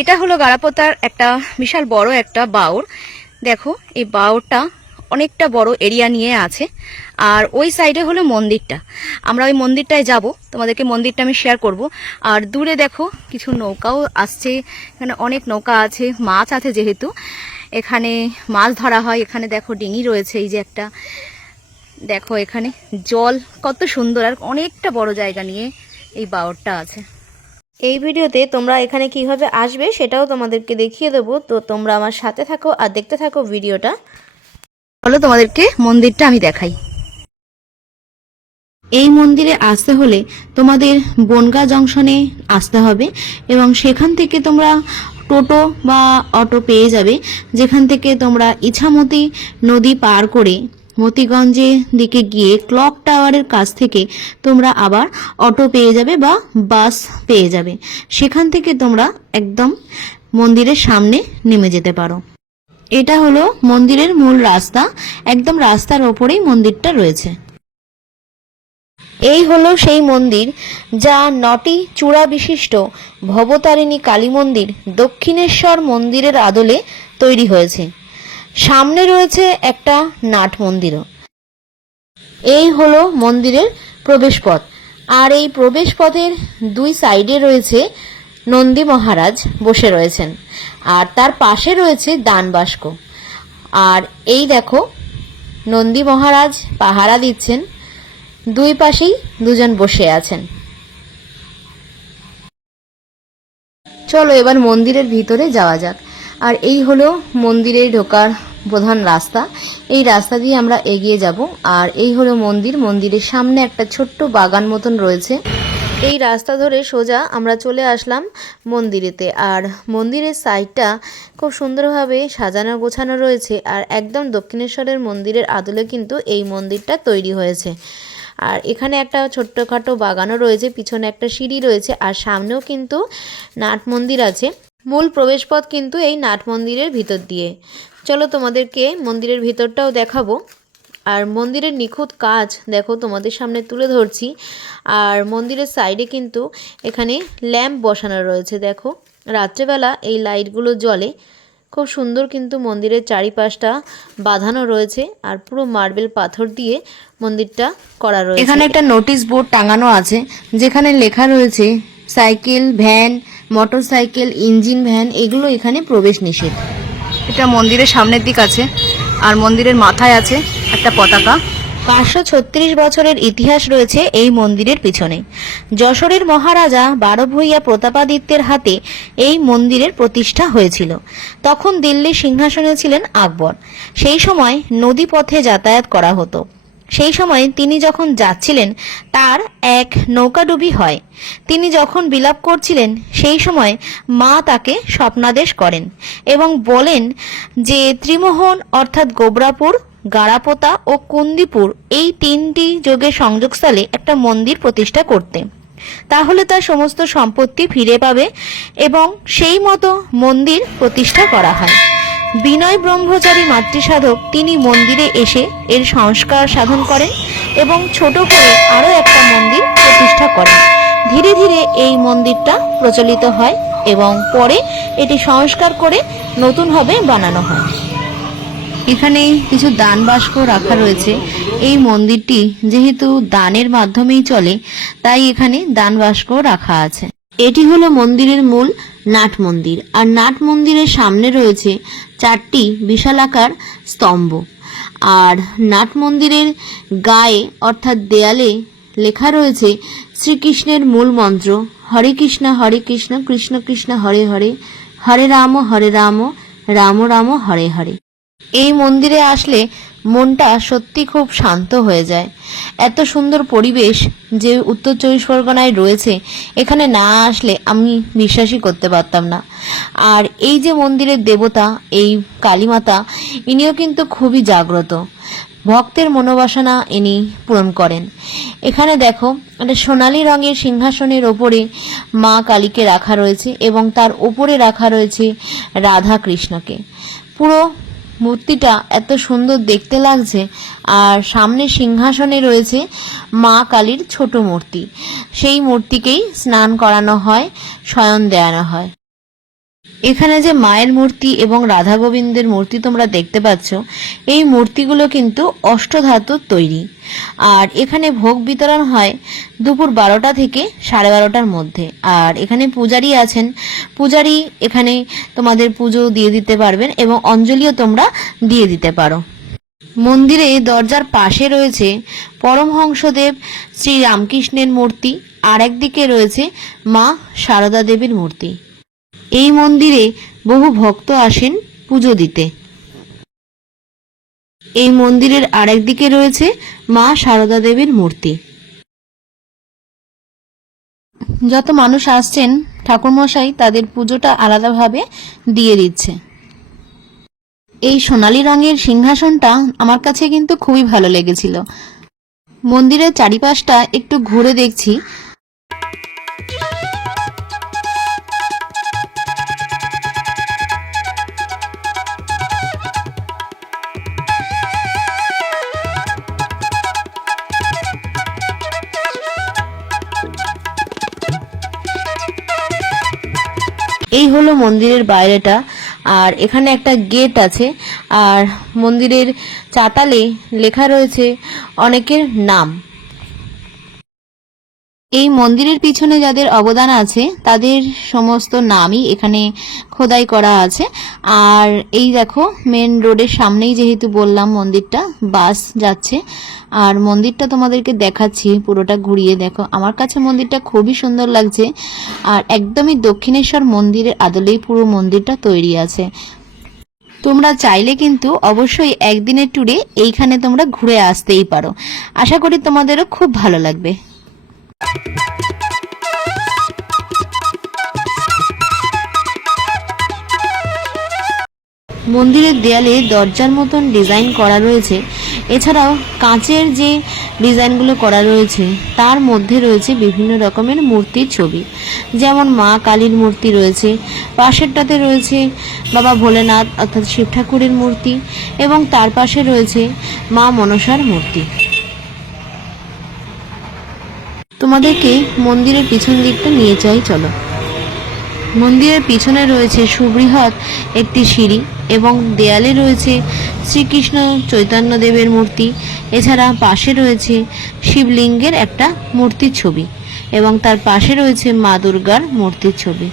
এটা হলো গারাপোতার একটা বিশাল বড় একটা বাউর দেখো, এই বাউরটা অনেকটা বড় এরিয়া নিয়ে আছে। আর ওই সাইডে হলো মন্দিরটা। আমরা ওই মন্দিরটায় যাব। তোমাদেরকে মন্দিরটা আমি শেয়ার করব। আর দূরে দেখো, কিছু নৌকাও আসছে। এখানে অনেক নৌকা আছে, মাছ আছে যেহেতু। এখানে মাছ ধরা হয়। এখানে দেখো ডিঙি রয়েছে, এই যে একটা। দেখো এখানে জল, কত সুন্দর। আর অনেকটা বড় জায়গা নিয়ে এই বাউরটা আছে। এই ভিডিওতে তোমরা এখানে কীভাবে আসবে সেটাও তোমাদেরকে দেখিয়ে দেবো। তো তোমরা আমার সাথে থাকো আর দেখতে থাকো ভিডিওটা। চলো তোমাদেরকে মন্দিরটা আমি দেখাই। এই মন্দিরে আসতে হলে তোমাদের বনগা জংশনে আসতে হবে এবং সেখান থেকে তোমরা টোটো বা অটো পেয়ে যাবে। যেখান থেকে তোমরা ইছামতি নদী পার করে মতিগঞ্জের দিকে গিয়ে ক্লক টাওয়ারের কাছ থেকে তোমরা আবার অটো পেয়ে যাবে বা বাস পেয়ে যাবে। সেখান থেকে তোমরা একদম মন্দিরের সামনে নেমে যেতে পারো। এটা হলো মন্দিরের মূল রাস্তা। একদম রাস্তার ওপরেই মন্দিরটা রয়েছে। এই হলো সেই মন্দির যা নটি চূড়া বিশিষ্ট ভবতারিণী কালী মন্দির দক্ষিণেশ্বর মন্দিরের আদলে তৈরি হয়েছে। সামনে রয়েছে একটা নাট মন্দিরও। এই হলো মন্দিরের প্রবেশপথ। আর এই প্রবেশপথের দুই সাইডে রয়েছে নন্দী মহারাজ বসে রয়েছেন। আর তার পাশে রয়েছে দানবাস্ক। আর এই দেখো, নন্দী মহারাজ পাহারা দিচ্ছেন। দুই পাশেই দুজন বসে আছেন। চলো এবার মন্দিরের ভিতরে যাওয়া যাক। আর এই হলো মন্দিরে ঢোকার প্রধান রাস্তা। এই রাস্তা দিয়ে আমরা এগিয়ে যাব। আর এই হলো মন্দির। মন্দিরের সামনে একটা ছোট্ট বাগান মতন রয়েছে। এই রাস্তা ধরে সোজা আমরা চলে আসলাম মন্দিরেতে। আর মন্দিরের সাইডটা খুব সুন্দরভাবে সাজানো গোছানো রয়েছে। আর একদম দক্ষিণেশ্বরের মন্দিরের আদলে কিন্তু এই মন্দিরটা তৈরি হয়েছে। আর এখানে একটা ছোট্টখাটো বাগানও রয়েছে। পিছনে একটা সিঁড়ি রয়েছে। আর সামনেও কিন্তু নাট মন্দির আছে। মূল প্রবেশপথ কিন্তু এই নাট মন্দিরের ভিতর দিয়ে। চলো তোমাদেরকে মন্দিরের ভিতরটাও দেখাবো। আর মন্দিরের নিখুঁত কাজ দেখো তোমাদের সামনে তুলে ধরছি। আর মন্দিরের সাইডে কিন্তু এখানে ল্যাম্প বসানো রয়েছে, দেখো। রাত্রেবেলা এই লাইটগুলো জ্বলে। খুব সুন্দর কিন্তু মন্দিরের চারিপাশটা বাঁধানো রয়েছে আর পুরো মার্বেল পাথর দিয়ে মন্দিরটা করা রয়েছে। এখানে একটা নোটিশ বোর্ড টাঙানো আছে, যেখানে লেখা রয়েছে, cycle, van motor cycle engine van এগুলো এখানে প্রবেশ নিষেধ। এটা মন্দিরের সামনের দিক আছে আর মন্দিরের মাথায় আছে একটা পতাকা। পাঁচশো ছত্রিশ বছরের ইতিহাস রয়েছে এই মন্দিরের পিছনে। যশোরের মহারাজা বারভূইয়া প্রতাপাদিত্যের হাতে এই মন্দিরের প্রতিষ্ঠা হয়েছিল। তখন দিল্লির সিংহাসনে ছিলেন আকবর। সেই সময় নদী পথে যাতায়াত করা হতো। সেই সময় তিনি যখন যাচ্ছিলেন, তার এক নৌকাডুবি হয়। তিনি যখন বিলাপ করছিলেন, সেই সময় মা তাকে স্বপ্নাদেশ করেন এবং বলেন যে, ত্রিমোহন অর্থাৎ গোবরাপুর, গাড়াপোতা ও কুন্দিপুর এই তিনটি যোগের সংযোগস্থলে একটা মন্দির প্রতিষ্ঠা করতে। তাহলে তার সমস্ত সম্পত্তি ফিরে পাবে এবং সেই মতো মন্দির প্রতিষ্ঠা করা হয়। বিনয় ব্রহ্মচারী মাতৃসাধক তিনি মন্দিরে এসে এর সংস্কার সাধন করেন এবং ছোট করে আরও একটা মন্দির প্রতিষ্ঠা করেন। ধীরে ধীরে এই মন্দিরটা প্রচলিত হয় এবং পরে এটি সংস্কার করে নতুনভাবে বানানো হয়। এখানে কিছু দান বাস্ক রাখা রয়েছে। এই মন্দিরটি যেহেতু দানের মাধ্যমেই চলে, তাই এখানে দান বাস্ক রাখা আছে। এটি হলো মন্দিরের মূল নাট মন্দির। আর নাট মন্দিরের সামনে রয়েছে চারটি বিশালাকার স্তম্ভ। আর নাট মন্দিরের গায়ে, অর্থাৎ দেয়ালে লেখা রয়েছে, শ্রীকৃষ্ণের মূল মন্ত্র, হরে কৃষ্ণ হরে কৃষ্ণ কৃষ্ণ কৃষ্ণ, হরে হরে হরে রাম হরে রাম রাম রাম, হরে হরে। এই মন্দিরে আসলে মনটা সত্যি খুব শান্ত হয়ে যায়। এত সুন্দর পরিবেশ যে উত্তর চব্বিশ পরগনায় রয়েছে, এখানে না আসলে আমি বিশ্বাসই করতে পারতাম না। আর এই যে মন্দিরের দেবতা, এই কালীমাতা, ইনিও কিন্তু খুবই জাগ্রত। ভক্তের মনোবাসনা ইনি পূরণ করেন। এখানে দেখো, একটা সোনালী রঙের সিংহাসনের ওপরে মা কালীকে রাখা রয়েছে এবং তার ওপরে রাখা রয়েছে রাধা কৃষ্ণকে। পুরো মূর্তিটা এত সুন্দর দেখতে লাগছে। আর সামনে সিংহাসনে রয়েছে মা কালীর ছোট মূর্তি। সেই মূর্তিকেই স্নান করানো হয়, শয়ন দেয়ানো হয়। এখানে যে মায়ের মূর্তি এবং রাধা গোবিন্দের মূর্তি তোমরা দেখতে পাচ্ছ, এই মূর্তিগুলো কিন্তু অষ্টধাতুর তৈরি। আর এখানে ভোগ বিতরণ হয় দুপুর বারোটা থেকে সাড়ে বারোটার মধ্যে। আর এখানে পূজারি আছেন। পূজারি এখানে তোমাদের পুজো দিয়ে দিতে পারবেন এবং অঞ্জলিও তোমরা দিয়ে দিতে পারো। মন্দিরে দরজার পাশে রয়েছে পরমহংসদেব শ্রী রামকৃষ্ণের মূর্তি। আর একদিকে রয়েছে মা সারদা দেবীর মূর্তি। এই মন্দিরে বহু ভক্ত আসেন পুজো দিতে। এই মন্দিরের আরেকদিকে রয়েছে মা সারদা দেবীর মূর্তি। যত মানুষ আসছেন, ঠাকুরমশাই তাদের পুজোটা আলাদাভাবে দিয়ে দিচ্ছে। এই সোনালী রঙের সিংহাসনটা আমার কাছে কিন্তু খুবই ভালো লেগেছিল। মন্দিরের চারিপাশটা একটু ঘুরে দেখছি। হলো মন্দিরের বাইরেটা, আর এখানে একটা গেট আছে, আর মন্দিরের চাতালে লেখা রয়েছে অনেকের নাম। এই মন্দিরের পিছনে যাদের অবদান আছে, তাদের সমস্ত নামই এখানে খোদাই করা আছে। আর এই দেখো মেন রোডের সামনেই যেহেতু বললাম মন্দিরটা, বাস যাচ্ছে। আর মন্দিরটা তোমাদেরকে দেখাচ্ছি, পুরোটা ঘুরিয়ে দেখো। আমার কাছে মন্দিরটা খুবই সুন্দর লাগছে। আর একদমই দক্ষিণেশ্বর মন্দিরের আদলেই পুরো মন্দিরটা তৈরি আছে। তোমরা চাইলে কিন্তু অবশ্যই একদিনের ট্যুরে এইখানে তোমরা ঘুরে আসতেই পারো। আশা করি তোমাদেরও খুব ভালো লাগবে। মন্দিরের দেয়ালে দরজার মতন ডিজাইন করা রয়েছে। এছাড়াও কাঁচের যে ডিজাইনগুলো করা রয়েছে, তার মধ্যে রয়েছে বিভিন্ন রকমের মূর্তির ছবি। যেমন মা কালীর মূর্তি রয়েছে, পাশেরটাতে রয়েছে বাবা ভোলেনাথ অর্থাৎ শিব ঠাকুরের মূর্তি এবং তার পাশে রয়েছে মা মনসার মূর্তি। তোমাদেরকে মন্দিরের পিছন দিকটা নিয়ে যাই, চলো। মন্দিরের পিছনে রয়েছে সুবৃহৎ একটি সিঁড়ি এবং দেয়ালে রয়েছে শ্রীকৃষ্ণ চৈতন্যদেবের মূর্তি। এছাড়া পাশে রয়েছে শিবলিঙ্গের একটা মূর্তির ছবি এবং তার পাশে রয়েছে মা দুর্গার মূর্তির ছবি।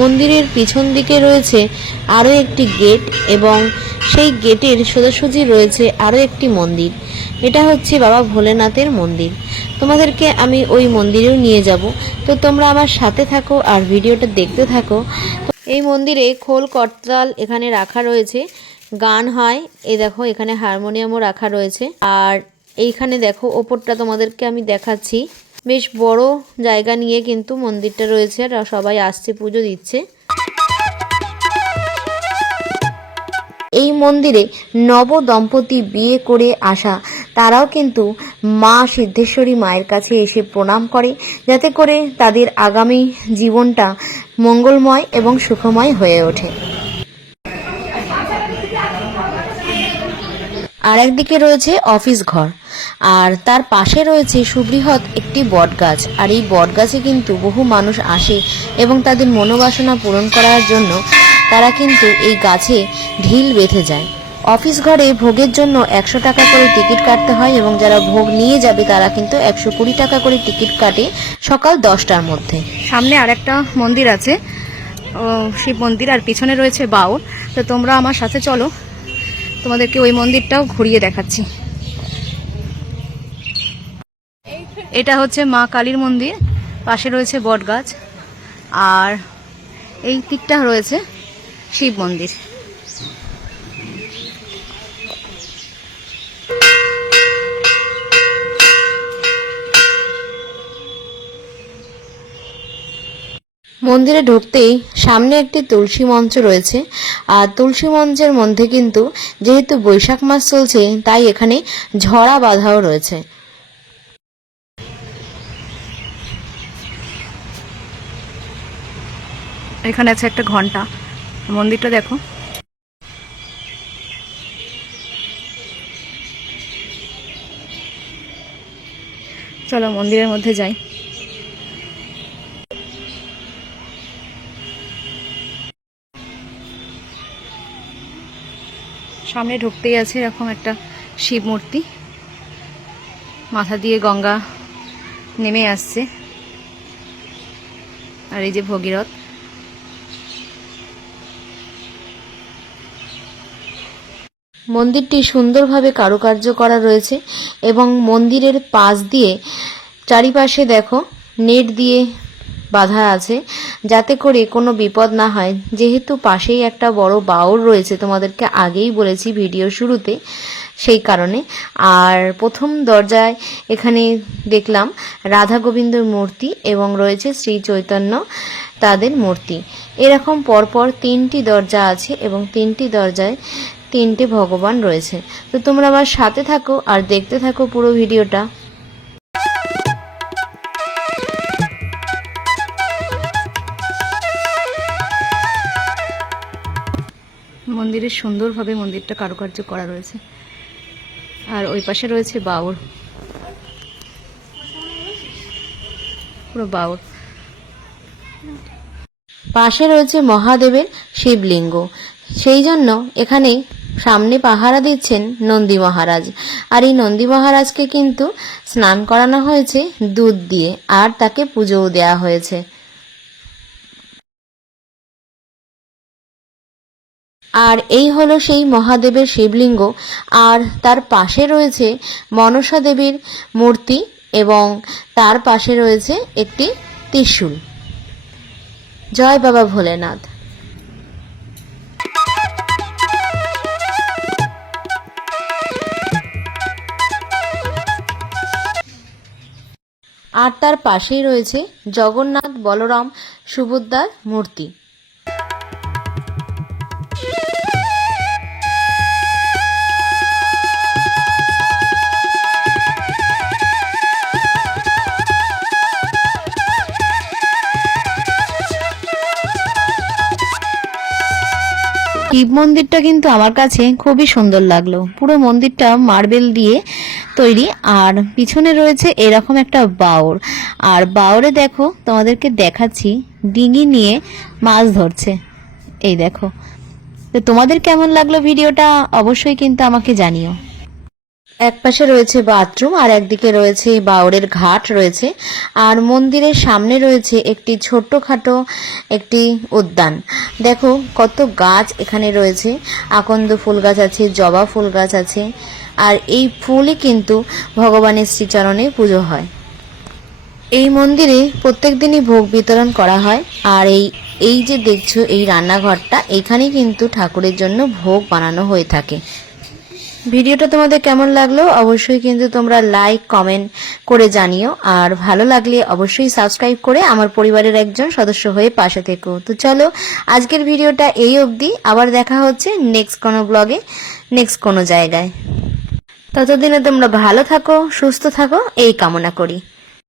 মন্দিরের পিছন দিকে রয়েছে আরও একটি গেট এবং সেই গেটের সোজাসুজি রয়েছে আরও একটি মন্দির। এটা হচ্ছে বাবা ভোলেনাথের মন্দির। তোমাদেরকে আমি ওই মন্দিরেও নিয়ে যাব। তো তোমরা আমার সাথে থাকো আর ভিডিওটা দেখতে থাকো। এই মন্দিরে খোল, করতাল এখানে রাখা রয়েছে। গান হয়। এই দেখো, এখানে হারমোনিয়ামও রাখা রয়েছে। আর এইখানে দেখো, ওপরটা তোমাদেরকে আমি দেখাচ্ছি। বেশ বড় জায়গা নিয়ে কিন্তু মন্দিরটা রয়েছে আর সবাই আসছে, পুজো দিচ্ছে। এই মন্দিরে নব দম্পতি বিয়ে করে আসা, তারাও কিন্তু মা সিদ্ধেশ্বরী মায়ের কাছে এসে প্রণাম করে, যাতে করে তাদের আগামী জীবনটা মঙ্গলময় এবং সুখময় হয়ে ওঠে। আর একদিকে রয়েছে অফিস ঘর। আর তার পাশে রয়েছে সুবৃহৎ একটি বটগাছ। আর এই বটগাছে কিন্তু বহু মানুষ আসে এবং তাদের মনোবাসনা পূরণ করার জন্য তারা কিন্তু এই গাছে ঢিল বেঁধে যায়। অফিস ঘরে ভোগের জন্য একশো টাকা করে টিকিট কাটতে হয় এবং যারা ভোগ নিয়ে যাবে তারা কিন্তু একশো কুড়ি টাকা করে টিকিট কাটে সকাল দশটার মধ্যে। সামনে আরেকটা মন্দির আছে। শিব মন্দির, আর পিছনে রয়েছে বাউর তো তোমরা আমার সাথে চলো। তোমাদেরকে ওই মন্দিরটাও ঘুরিয়ে দেখাচ্ছি। এটা হচ্ছে মা কালীর মন্দির, পাশে রয়েছে বটগাছ, আর এই দিকটা রয়েছে শিব মন্দির। মন্দিরে ঢুকতেই সামনে একটি তুলসী মঞ্চ রয়েছে। আর তুলসী মঞ্চের মধ্যে কিন্তু যেহেতু বৈশাখ মাস চলছে, তাই এখানে ঝরা বাঁধাও রয়েছে। এখানে আছে একটা ঘণ্টা। মন্দিরটা দেখো। চলো মন্দিরের মধ্যে যাই। সামনে ঢুকতেই আছে এরকম একটা শিব মূর্তি। মাথা দিয়ে গঙ্গা নেমে আসছে। আর এই যে ভগীরথ। মন্দিরটি সুন্দরভাবে কারুকার্য করা রয়েছে এবং মন্দিরের পাশ দিয়ে চারিপাশে দেখো নেট দিয়ে বাঁধা আছে। যাতে করে কোনো বিপদ না হয়। যেহেতু পাশেই একটা বড় বাউর রয়েছে, তোমাদেরকে আগেই বলেছি ভিডিও শুরুতে সেই কারণে। আর প্রথম দরজায় এখানে দেখলাম রাধা গোবিন্দর মূর্তি এবং রয়েছে শ্রী চৈতন্য তাদের মূর্তি। এরকম পরপর তিনটি দরজা আছে এবং তিনটি দরজায় তিনটে ভগবান রয়েছে। তো তোমরা আমার সাথে থাকো আর দেখতে থাকো পুরো ভিডিওটা। মন্দিরের সুন্দরভাবে মন্দিরটা কারুকার্য করা রয়েছে। আর ওই পাশে রয়েছে বাউর পুরো বাউর পাশে রয়েছে মহাদেবের শিবলিঙ্গ। সেই জন্য এখানে সামনে পাহারা দিচ্ছেন নন্দী মহারাজ। আর এই নন্দী মহারাজকে কিন্তু স্নান করানো হয়েছে দুধ দিয়ে, আর তাকে পুজোও দেওয়া হয়েছে। আর এই হলো সেই মহাদেবের শিবলিঙ্গ। আর তার পাশে রয়েছে মনসা দেবীর মূর্তি এবং তার পাশে রয়েছে একটি ত্রিশূল। জয় বাবা ভোলেনাথ। আর তার পাশেই রয়েছে জগন্নাথ বলরাম সুভদ্রার মূর্তি। শিব মন্দিরটা কিন্তু আমার কাছে খুবই সুন্দর লাগল। পুরো মন্দিরটা মার্বেল দিয়ে তৈরি আর পিছনে রয়েছে এরকম একটা বাউর আর বাউরে দেখো, তোমাদেরকে দেখাচ্ছি, ডিঙি নিয়ে মাছ ধরছে। এই দেখো। তো তোমাদের কেমন লাগল ভিডিওটা? অবশ্যই কিন্তু আমাকে জানিও। এক পাশে রয়েছে বাথরুম, আর একদিকে রয়েছে বাউরের ঘাট রয়েছে, আর মন্দিরের সামনে রয়েছে একটি ছোট্টখাটো একটি উদ্যান। দেখো কত গাছ এখানে রয়েছে, আকন্দ ফুল গাছ আছে, জবা ফুল গাছ আছে, আর এই ফুলই কিন্তু ভগবানের শ্রীচরণে পুজো হয়। এই মন্দিরে প্রত্যেক দিনই ভোগ বিতরণ করা হয়, আর এই এই যে দেখছ এই রান্নাঘরটা এখানেই কিন্তু ঠাকুরের জন্য ভোগ বানানো হয়ে থাকে। ভিডিওটা তোমাদের কেমন লাগল? অবশ্যই কিন্তু তোমরা লাইক কমেন্ট করে জানিও। আর ভালো লাগলে অবশ্যই সাবস্ক্রাইব করে আমার পরিবারের একজন সদস্য হয়ে পাশে থেকো। তো চলো, আজকের ভিডিওটা এই অবধি। আবার দেখা হচ্ছে নেক্সট কোনো ব্লগে নেক্সট কোনো জায়গায়। ততদিনে তোমরা ভালো থাকো, সুস্থ থাকো, এই কামনা করি।